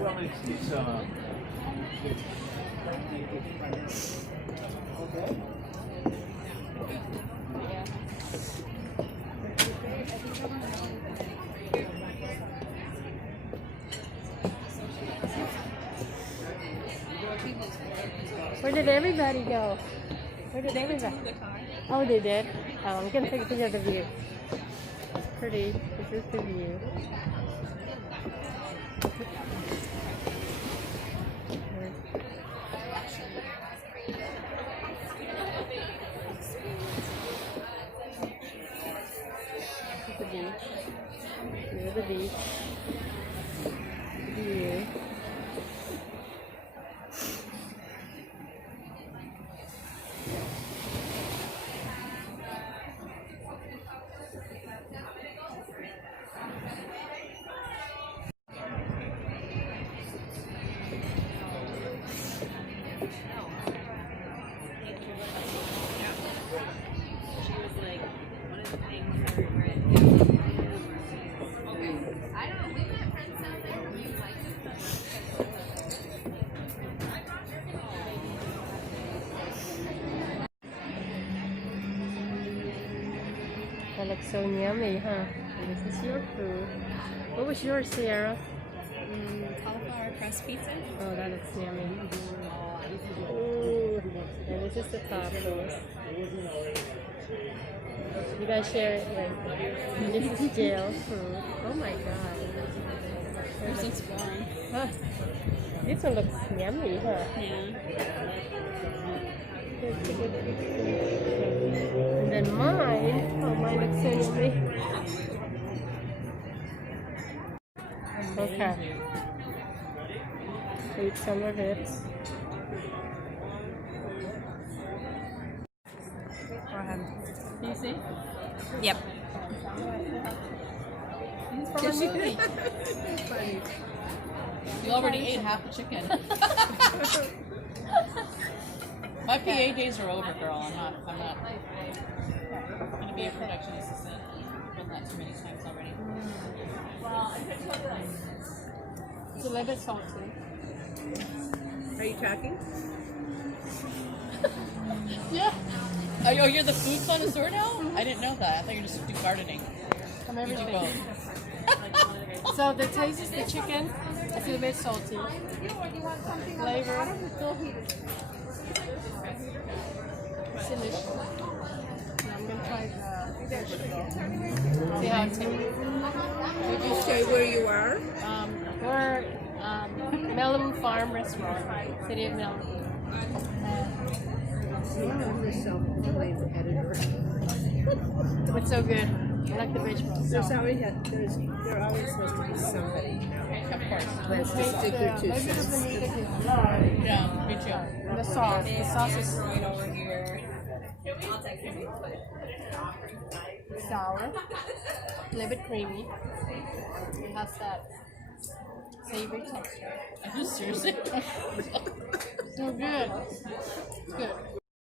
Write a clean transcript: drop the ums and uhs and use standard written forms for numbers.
Well, it's okay. Where did everybody go? Where did everybody? Oh, they did. Oh, I'm gonna take a picture of the view. Pretty. This is the view. The beach. Here's the beach. View. That looks so yummy, huh? This is your food. What was yours, Sierra? Cauliflower crust pizza. Oh, that looks yummy. Ooh. And this is the tacos. You guys share it with. This is jail food. Oh my god. Yours looks boring. Huh. This one looks yummy, huh? Yeah. And then mine, oh, mine looks so yummy. Okay. Eat some of it. Go ahead. Do you see? Yep. Yes, you did. You already ate half the chicken. My PA days are over, girl. I'm not gonna be a production assistant. I've done that too many times already. It's a little bit salty. Are you tracking? Yeah. Oh, you're the food connoisseur now? I didn't know that. I thought you just do gardening. I'm You do everything. both. So the taste is the chicken. It's a little bit salty. Flavor. It's delicious. Now I'm gonna try the vegetable. See how it tastes. Did you say where you are? We're Malibu Farm Restaurant, City of Malibu. I'm the self-proclaimed editor. It's so good. I like the vegetables. There's always supposed to be somebody Of course. who has to stick their 2 cents. Yeah, me too. And the sauce. The sauce is over here. sour, a little bit creamy. It has that savory texture. Seriously? So good. It's good.